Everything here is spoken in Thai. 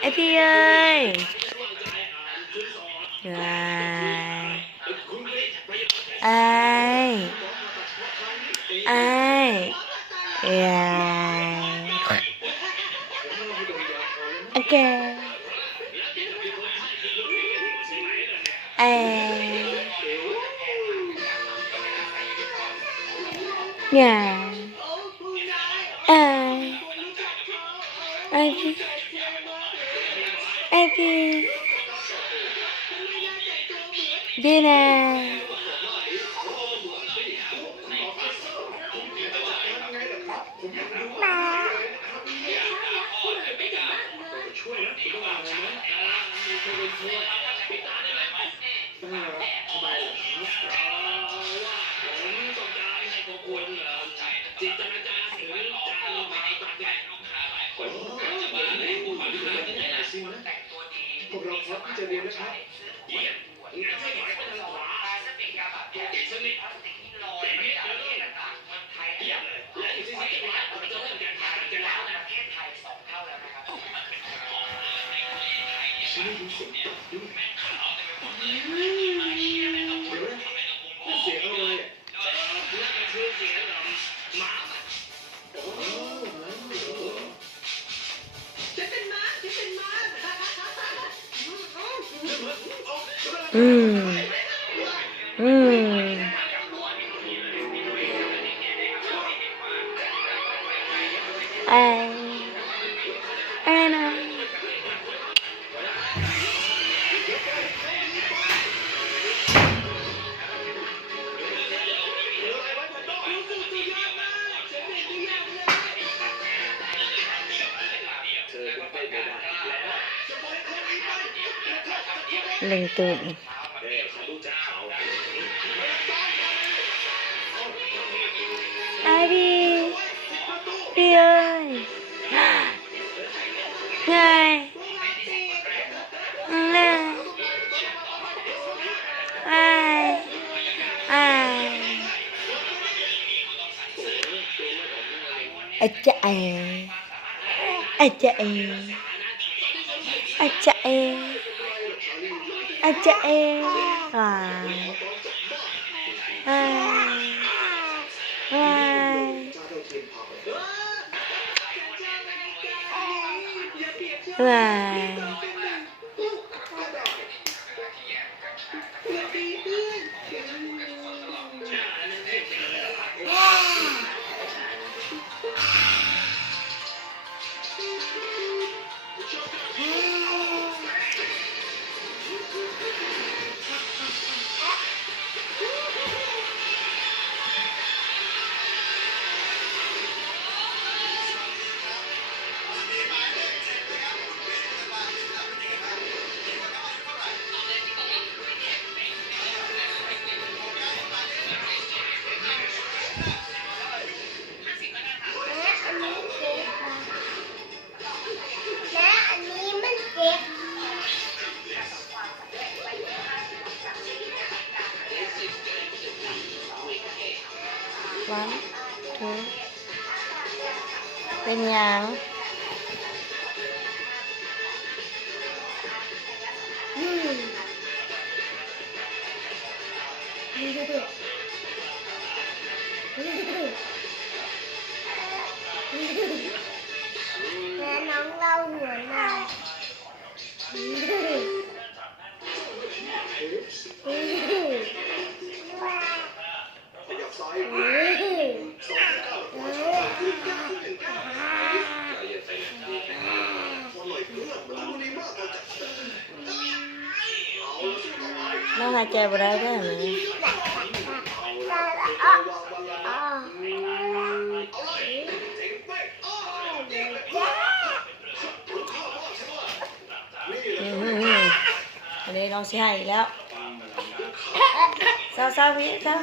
ไอพี่เอ้ยว้ายไอไอว้ายโอเคไอเนี่ยไอไอพี่ไอพี่ดีนะพวกเราพร้อมที่จะเรียนนะครับฉันได้ยินเสียงตบด้วยเดี๋ยวนะเสียงอะไรคือเสียงหมาจะเป็นม้าจะเป็นม้าอืมไอไอนะเล่นตื่นไอพี่เอ้ยไงไงไอไออาจจะอาจจะอาจจะอาจจะว้ายวันทูเป็นยังแล้วน้องเล่าหัวหน่อยน้องหายใจบ่ได้ด้วยไหมอันนี้น้องสิให้อีกแล้วเศร้าพี่เศร้า